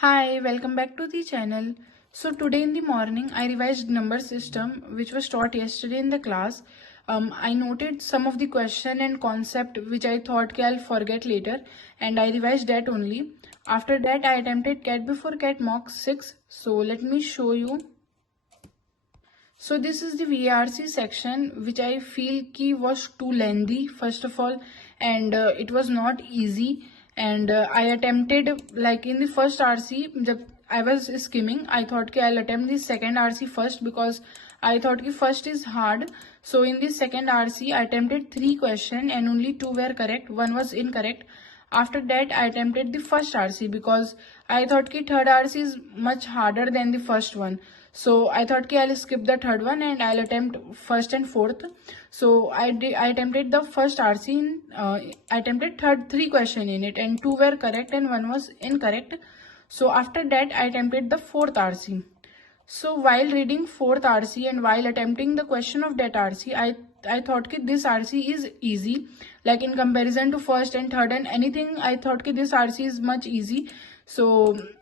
Hi, welcome back to the channel. So today in the morning I revised number system which was taught yesterday in the class. I noted some of the question and concept which I thought I'll forget later and I revised that only. After that I attempted cat before cat mock 6. So let me show you. So this is the VRC section which I feel ki was too lengthy first of all, and it was not easy, and I attempted like in the first RC jab I was skimming I thought ki I'll attempt the second RC first because I thought ki first is hard. So in the second RC I attempted 3 questions and only 2 were correct, one was incorrect. After that I attempted the first RC because I thought ki third RC is much harder than the first one. So I thought ki I'll skip the third one and I'll attempt first and fourth. So I attempted the first RC I attempted 3 questions in it and 2 were correct and 1 was incorrect. So after that I attempted the fourth RC. So while reading fourth RC and while attempting the question of that RC, I thought that this RC is easy. Like in comparison to first and third and anything, I thought that this RC is much easy. So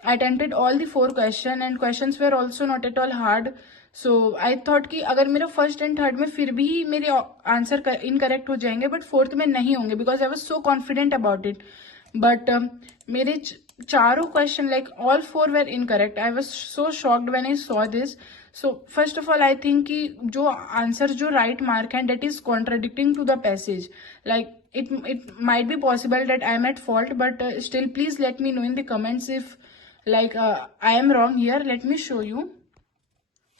I attempted all the 4 questions and questions were also not at all hard. So I thought कि अगर मेरा first and third में फिर भी मेरे answer incorrect हो जाएंगे but fourth में नहीं होंगे because I was so confident about it. But मेरे चारों question like all 4 were incorrect. I was so shocked when I saw this. So first of all I think कि जो answer जो राइट मार्क है that is contradicting to the passage. Like it might be possible that I am at fault, but still please let me know in the comments if I am wrong here. Let me show you.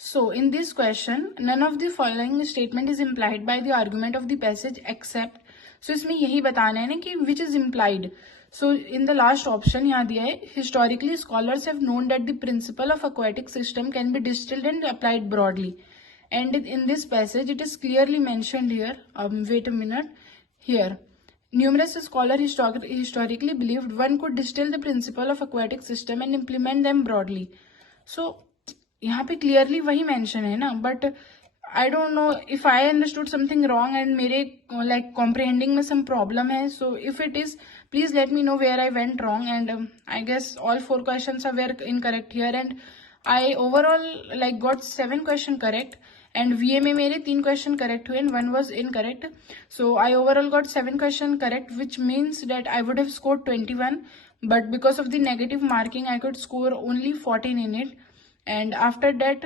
So in this question none of the following statement is implied by the argument of the passage except. So इसमें यही बताना है ना कि which is implied. So in the last option यहाँ दिया है historically scholars have known that the principle of aquatic system can be distilled and applied broadly, and in this passage it is clearly mentioned here. Wait a minute. Here numerous scholars historically believed one could distill the principle of aquatic system and implement them broadly. So यहाँ पे clearly वही mention है ना, but I don't know if I understood something wrong and मेरे like comprehending में some problem है. So if it is please let me know where I went wrong, and I guess all 4 questions are were incorrect here and I overall like got 7 question correct and VA में मेरे 3 question correct हुए and 1 was incorrect. So I overall got 7 question correct, which means that I would have scored 21, but because of the negative marking I could score only 14 in it. And after that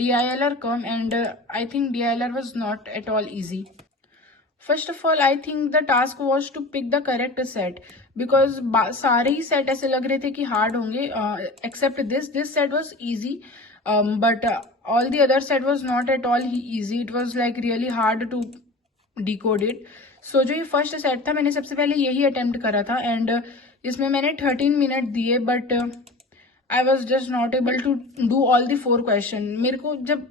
DILR come, and I think DILR was not at all easy. First of all I think the task was to pick the correct set because सारे ही set ऐसे लग रहे थे कि hard होंगे except this set was easy, but all the other set was not at all easy. It was like really hard to decode it. So जो ये first set था मैंने सबसे पहले यही attempt करा था and इसमें मैंने 13 मिनट दिए, but I was just not able to do all the 4 question. मेरे को जब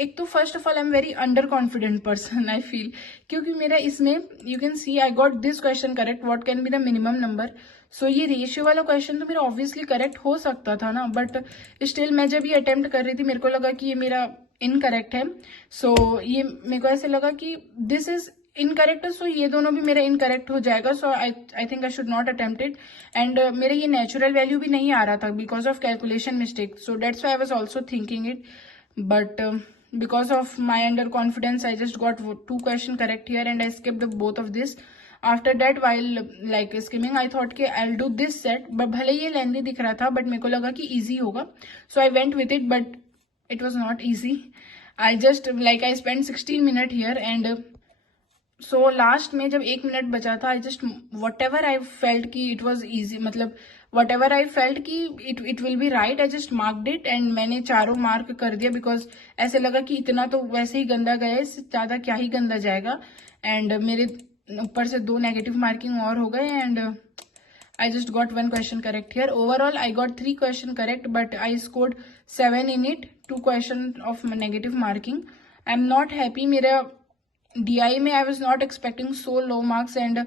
एक तो first of all I am very under confident person I feel, क्योंकि मेरा इसमें you can see I got this question correct what can be the minimum number. So ये ratio वाला क्वेश्चन तो मेरा ऑब्वियसली करेक्ट हो सकता था ना, बट स्टिल मैं जब ये अटेम्प्ट कर रही थी मेरे को लगा कि ये मेरा इनकरेक्ट है. सो ये मेरे को ऐसे लगा कि दिस इज इनकरेक्ट, सो ये दोनों भी मेरा इनकरेक्ट हो जाएगा. So I think I should not attempt it, and मेरा ये नेचुरल वैल्यू भी नहीं आ रहा था because of calculation mistake. So that's why I was also thinking it, but because of my underconfidence I just got 2 question correct here and I skipped both of this. After that while like skimming I thought कि I'll do this set, but भले ये lengthy दिख रहा था but मेरे को लगा कि easy होगा, so I went with it, but it was not easy. I just like I spent 16 minutes here, and so last में जब 1 मिनट बचा था I just what ever I felt कि इट वॉज ईजी, मतलब what ever I felt कि it will be right I just marked it and मैंने चारों mark कर दिया बिकॉज ऐसे लगा कि इतना तो वैसे ही गंदा गया है, इससे ज्यादा क्या ही गंदा जाएगा. एंड मेरे ऊपर से 2 नेगेटिव मार्किंग और हो गए and I just got 1 question correct here. Overall I got 3 question correct, but I scored 7 in it, 2 question of negative marking. I'm not happy. मेरा DI में I was not expecting so low marks, and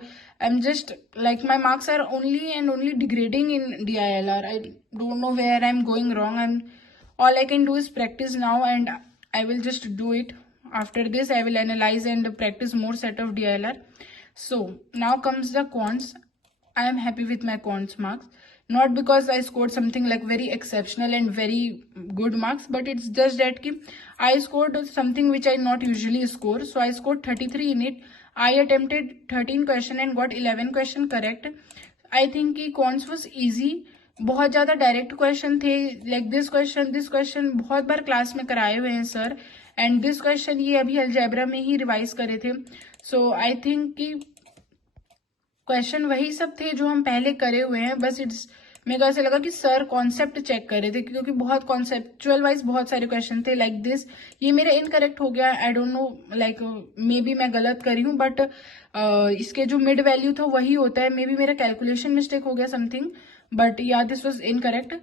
I'm just like my marks are only and only degrading in DILR. I don't know where I'm going wrong. All I can do is practice now, and I will just do it. After this I will analyze and practice more set of DILR. So now comes the quants. I am happy with my quants marks. not because I scored something like very exceptional and very good marks, but it's just that ki I scored something which I not usually score. So I scored 33 in it. I attempted 13 question and got 11 question correct. I think कि cons was easy. बहुत ज़्यादा direct question थे, like this question बहुत बार class में कराए हुए हैं sir, and this question ये अभी अलजेब्रा में ही रिवाइज करे थे. सो आई थिंक कि क्वेश्चन वही सब थे जो हम पहले करे हुए हैं, बस इट्स मेरे को ऐसा लगा कि सर कॉन्सेप्ट चेक कर रहे थे क्योंकि बहुत कॉन्सेप्चुअल वाइज बहुत सारे क्वेश्चन थे लाइक दिस. ये मेरा इनकरेक्ट हो गया, आई don't no, like may be मैं गलत करी हूँ, बट इसके जो मिड वैल्यू था वही होता है. मे बी मेरा कैलकुलेशन मिस्टेक हो गया something, but yeah, this was incorrect.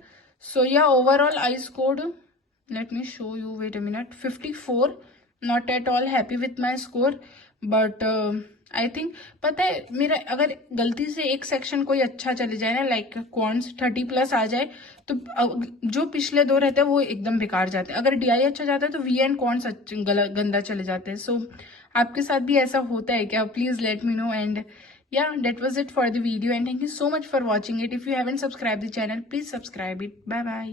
So yeah, overall I scored, let me show you, wait a minute, 54. Not at all happy with my score, but I think पता है मेरा अगर गलती से एक सेक्शन कोई अच्छा चले जाए ना, लाइक क्वांट्स 30+ आ जाए, तो जो पिछले दो रहते हैं वो एकदम बेकार जाते हैं. अगर डीआई अच्छा जाता है तो वी एंड क्वांट्स गंदा चले जाते हैं. सो आपके साथ भी ऐसा होता है क्या? Please let me no. And yeah, that was it for the video, and thank you so much for watching it. If you haven't subscribed the channel, please subscribe it. Bye bye.